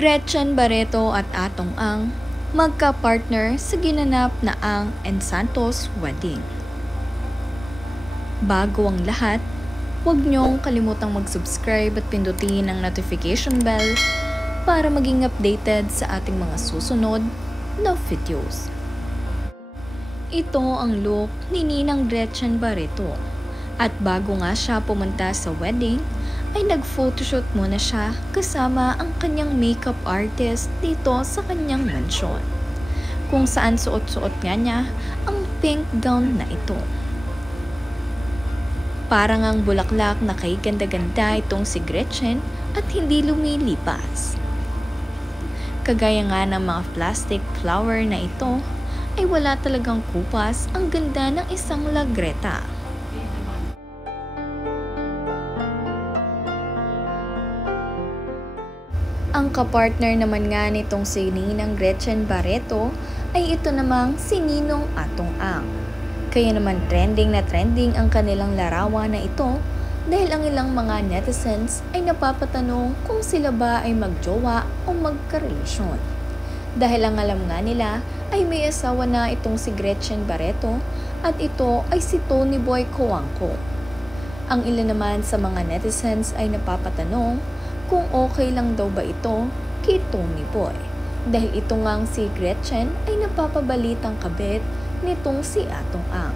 Gretchen Barreto at Atong Ang magka-partner sa ginanap na Ang and Santos wedding. Bago ang lahat, huwag niyong kalimutang mag-subscribe at pindutin ang notification bell para maging updated sa ating mga susunod na videos. Ito ang look ni Ninang Gretchen Barreto. At bago nga siya pumunta sa wedding, ay nag-photoshoot muna siya kasama ang kanyang makeup artist dito sa kanyang mansyon. Kung saan suot-suot nga niya ang pink gown na ito. Parang ang bulaklak na kay ganda-ganda itong si Gretchen at hindi lumilipas. Kagaya nga ng mga plastic flower na ito, ay wala talagang kupas ang ganda ng isang lagreta. Ang kapartner naman nga nitong si Ninang Gretchen Barreto ay ito namang si Ninong Atong Ang. Kaya naman trending na trending ang kanilang larawan na ito dahil ang ilang mga netizens ay napapatanong kung sila ba ay magjowa o magkarelasyon. Dahil ang alam nga nila ay may asawa na itong si Gretchen Barreto at ito ay si Tony Boy Cojuangco. Ang ilan naman sa mga netizens ay napapatanong kung okay lang daw ba ito kay Tony Boy. Dahil ito ngang si Gretchen ay napapabalitang kabit nitong si Atong Ang.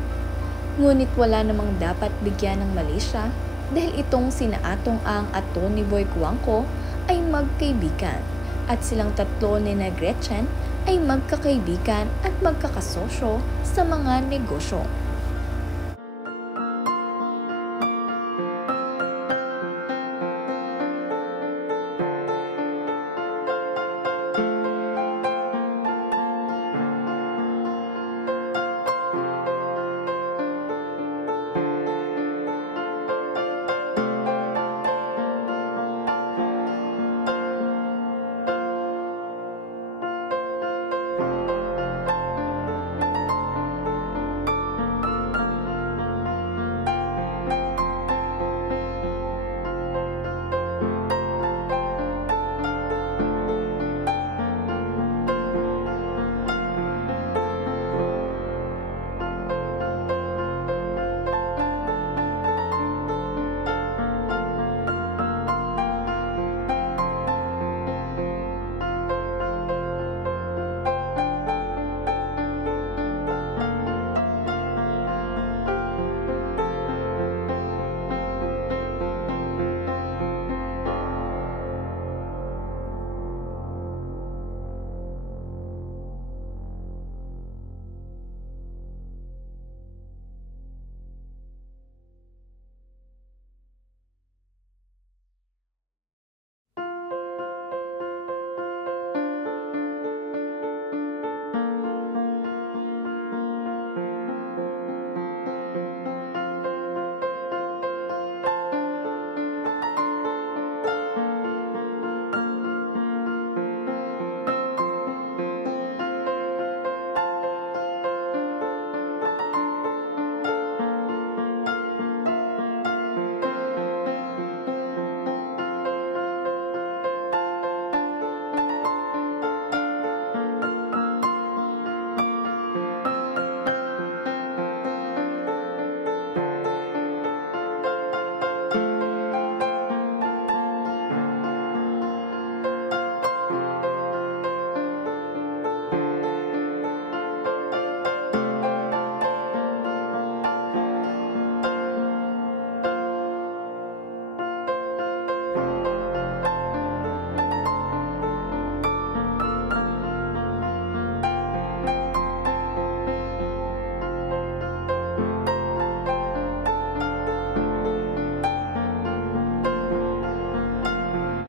Ngunit wala namang dapat bigyan ng mali siya dahil itong sina Atong Ang at Tony Boy Cojuangco ay magkaibigan at silang tatlo ni na Gretchen ay magkakaibigan at magkakasosyo sa mga negosyo.